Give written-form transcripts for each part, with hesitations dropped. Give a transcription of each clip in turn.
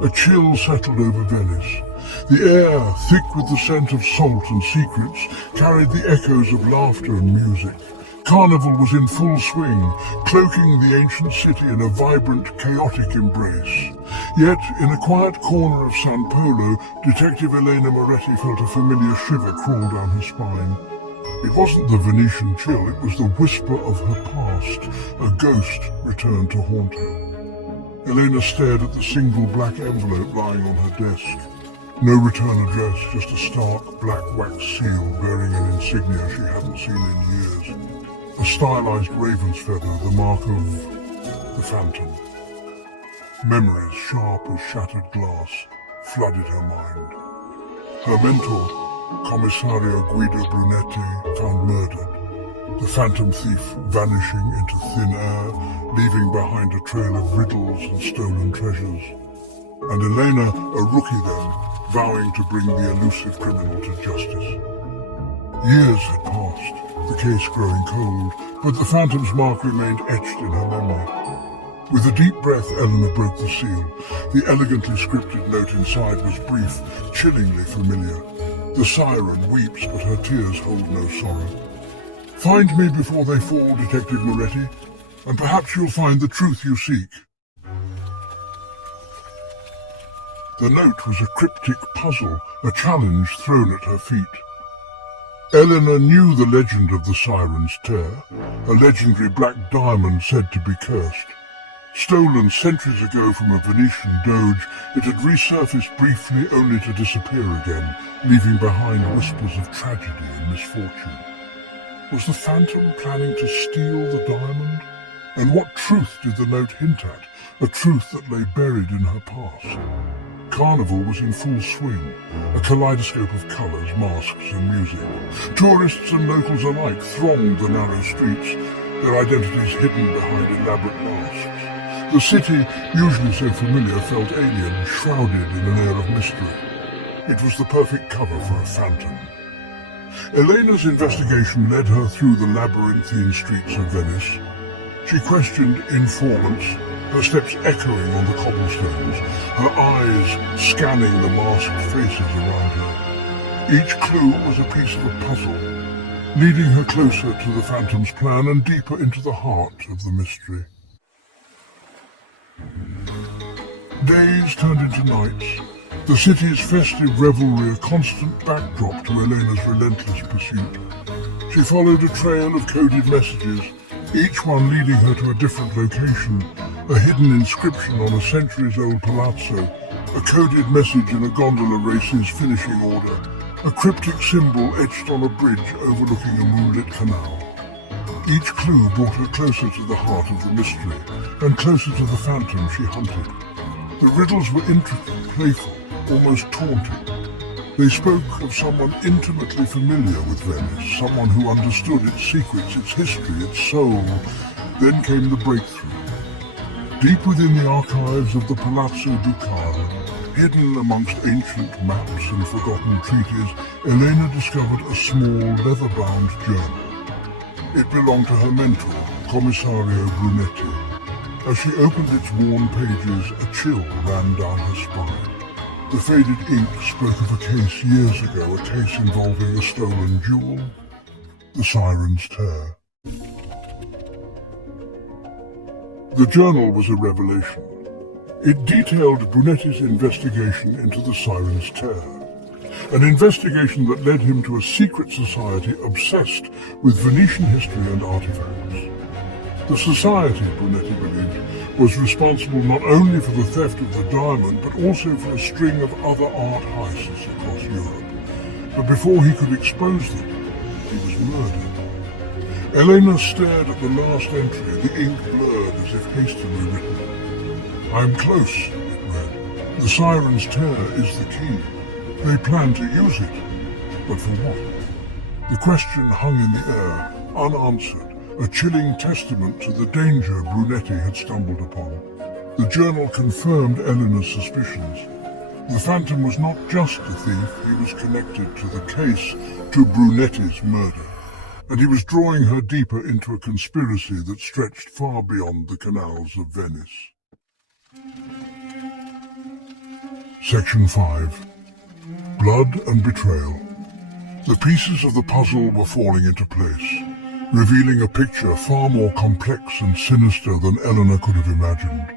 A chill settled over Venice. The air, thick with the scent of salt and secrets, carried the echoes of laughter and music. Carnival was in full swing, cloaking the ancient city in a vibrant, chaotic embrace. Yet, in a quiet corner of San Polo, Detective Elena Moretti felt a familiar shiver crawl down her spine. It wasn't the Venetian chill, it was the whisper of her past. A ghost returned to haunt her. Elena stared at the single black envelope lying on her desk. No return address, just a stark black wax seal bearing an insignia she hadn't seen in years. A stylized raven's feather, the mark of the Phantom. Memories, sharp as shattered glass, flooded her mind. Her mentor, Commissario Guido Brunetti, found murdered. The Phantom thief vanishing into thin air, leaving behind a trail of riddles and stolen treasures. And Elena, a rookie then, vowing to bring the elusive criminal to justice. Years had passed, the case growing cold, but the Phantom's mark remained etched in her memory. With a deep breath, Eleanor broke the seal. The elegantly scripted note inside was brief, chillingly familiar. The Siren weeps, but her tears hold no sorrow. Find me before they fall, Detective Moretti, and perhaps you'll find the truth you seek. The note was a cryptic puzzle, a challenge thrown at her feet. Eleanor knew the legend of the Siren's tear, a legendary black diamond said to be cursed. Stolen centuries ago from a Venetian doge, it had resurfaced briefly only to disappear again, leaving behind whispers of tragedy and misfortune. Was the Phantom planning to steal the diamond? And what truth did the note hint at? A truth that lay buried in her past. Carnival was in full swing, a kaleidoscope of colours, masks and music. Tourists and locals alike thronged the narrow streets, their identities hidden behind elaborate masks. The city, usually so familiar, felt alien, shrouded in an air of mystery. It was the perfect cover for a phantom. Elena's investigation led her through the labyrinthine streets of Venice. She questioned informants, her steps echoing on the cobblestones, her eyes scanning the masked faces around her. Each clue was a piece of a puzzle, leading her closer to the Phantom's plan and deeper into the heart of the mystery. Days turned into nights, the city's festive revelry a constant backdrop to Elena's relentless pursuit. She followed a trail of coded messages, each one leading her to a different location, a hidden inscription on a centuries-old palazzo, a coded message in a gondola race's finishing order, a cryptic symbol etched on a bridge overlooking a moonlit canal. Each clue brought her closer to the heart of the mystery, and closer to the Phantom she hunted. The riddles were intricate, playful, almost taunting. They spoke of someone intimately familiar with Venice, someone who understood its secrets, its history, its soul. Then came the breakthrough. Deep within the archives of the Palazzo Ducale, hidden amongst ancient maps and forgotten treaties, Elena discovered a small, leather-bound journal. It belonged to her mentor, Commissario Brunetti. As she opened its worn pages, a chill ran down her spine. The faded ink spoke of a case years ago, a case involving a stolen jewel, the Siren's tear. The journal was a revelation. It detailed Brunetti's investigation into the Siren's tear, an investigation that led him to a secret society obsessed with Venetian history and artifacts. The society, Brunetti believed, was responsible not only for the theft of the diamond, but also for a string of other art heists across Europe. But before he could expose them, he was murdered. Elena stared at the last entry, the ink blurred as if hastily written. "I'm close," it read. "The Siren's tear is the key. They plan to use it. But for what?" The question hung in the air, unanswered. A chilling testament to the danger Brunetti had stumbled upon. The journal confirmed Eleanor's suspicions. The Phantom was not just a thief, he was connected to the case, to Brunetti's murder. And he was drawing her deeper into a conspiracy that stretched far beyond the canals of Venice. Section 5. Blood and Betrayal. The pieces of the puzzle were falling into place, revealing a picture far more complex and sinister than Elena could have imagined.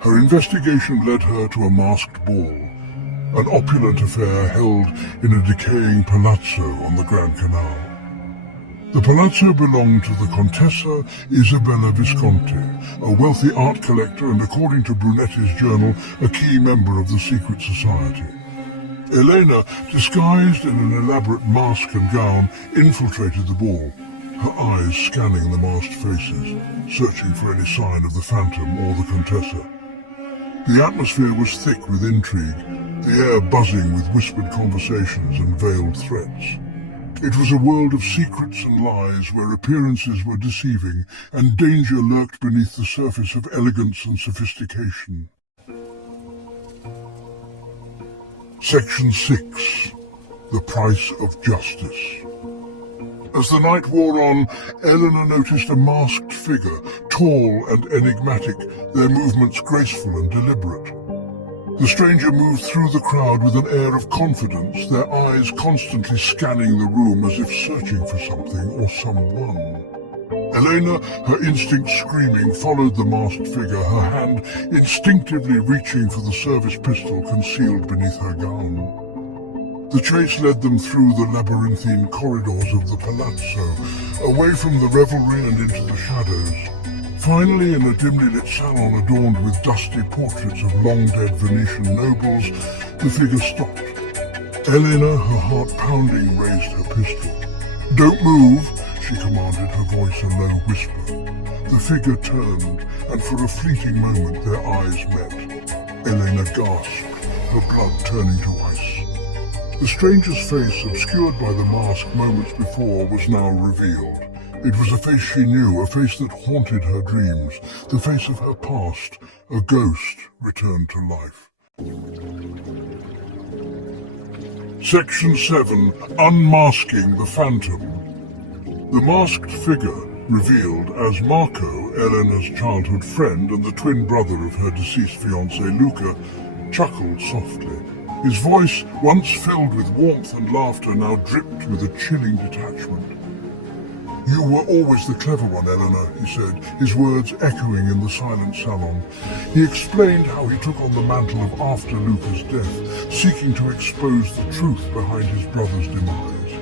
Her investigation led her to a masked ball, an opulent affair held in a decaying palazzo on the Grand Canal. The palazzo belonged to the Contessa Isabella Visconti, a wealthy art collector and, according to Brunetti's journal, a key member of the secret society. Elena, disguised in an elaborate mask and gown, infiltrated the ball, her eyes scanning the masked faces, searching for any sign of the Phantom or the Contessa. The atmosphere was thick with intrigue, the air buzzing with whispered conversations and veiled threats. It was a world of secrets and lies where appearances were deceiving and danger lurked beneath the surface of elegance and sophistication. Section 6. The Price of Justice. As the night wore on, Elena noticed a masked figure, tall and enigmatic, their movements graceful and deliberate. The stranger moved through the crowd with an air of confidence, their eyes constantly scanning the room as if searching for something or someone. Elena, her instinct screaming, followed the masked figure, her hand instinctively reaching for the service pistol concealed beneath her gown. The chase led them through the labyrinthine corridors of the palazzo, away from the revelry and into the shadows. Finally, in a dimly lit salon adorned with dusty portraits of long-dead Venetian nobles, the figure stopped. Elena, her heart pounding, raised her pistol. "Don't move," she commanded, her voice a low whisper. The figure turned, and for a fleeting moment their eyes met. Elena gasped, her blood turning to ice. The stranger's face, obscured by the mask moments before, was now revealed. It was a face she knew, a face that haunted her dreams, the face of her past, a ghost returned to life. Section 7. Unmasking the Phantom. The masked figure, revealed as Marco, Elena's childhood friend and the twin brother of her deceased fiancé Luca, chuckled softly. His voice, once filled with warmth and laughter, now dripped with a chilling detachment. "You were always the clever one, Elena," he said, his words echoing in the silent salon. He explained how he took on the mantle of after Luca's death, seeking to expose the truth behind his brother's demise.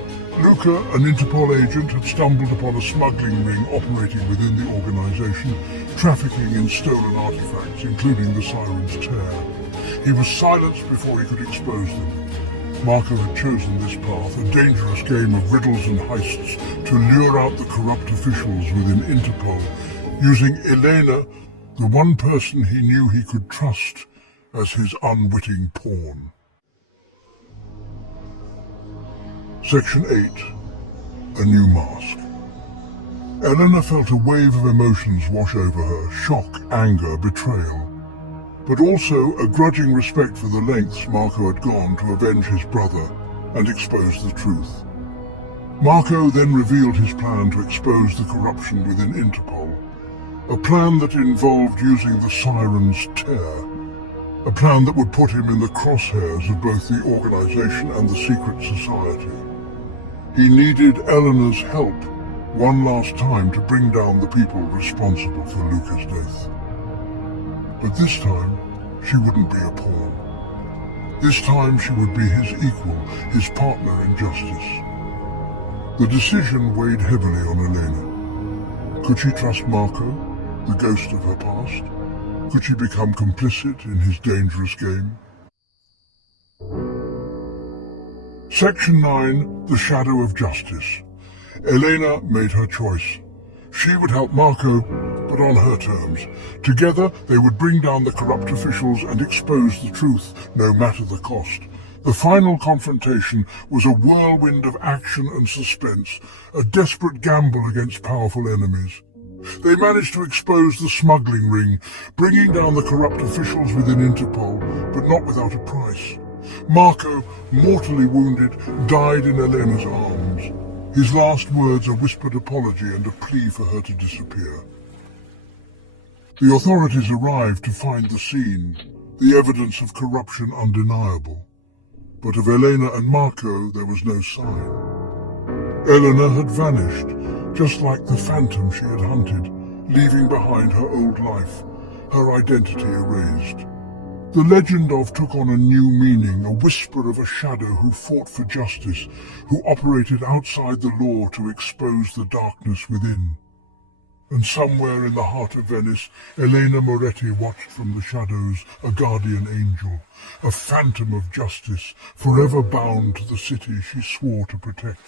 Luca, an Interpol agent, had stumbled upon a smuggling ring operating within the organization, trafficking in stolen artifacts, including the Siren's tear. He was silenced before he could expose them. Marco had chosen this path, a dangerous game of riddles and heists, to lure out the corrupt officials within Interpol, using Elena, the one person he knew he could trust, as his unwitting pawn. Section 8. A New Mask. Elena felt a wave of emotions wash over her, shock, anger, betrayal, but also a grudging respect for the lengths Marco had gone to avenge his brother and expose the truth. Marco then revealed his plan to expose the corruption within Interpol, a plan that involved using the Siren's tear, a plan that would put him in the crosshairs of both the organization and the secret society. He needed Elena's help one last time to bring down the people responsible for Luca's death. But this time, she wouldn't be a pawn. This time she would be his equal, his partner in justice. The decision weighed heavily on Elena. Could she trust Marco, the ghost of her past? Could she become complicit in his dangerous game? Section 9. The Shadow of Justice. Elena made her choice. She would help Marco, but on her terms. Together, they would bring down the corrupt officials and expose the truth, no matter the cost. The final confrontation was a whirlwind of action and suspense, a desperate gamble against powerful enemies. They managed to expose the smuggling ring, bringing down the corrupt officials within Interpol, but not without a price. Marco, mortally wounded, died in Elena's arms. His last words a whispered apology and a plea for her to disappear. The authorities arrived to find the scene, the evidence of corruption undeniable. But of Elena and Marco there was no sign. Elena had vanished, just like the phantom she had hunted, leaving behind her old life, her identity erased. The legend of took on a new meaning, a whisper of a shadow who fought for justice, who operated outside the law to expose the darkness within. And somewhere in the heart of Venice, Elena Moretti watched from the shadows, a guardian angel, a phantom of justice, forever bound to the city she swore to protect.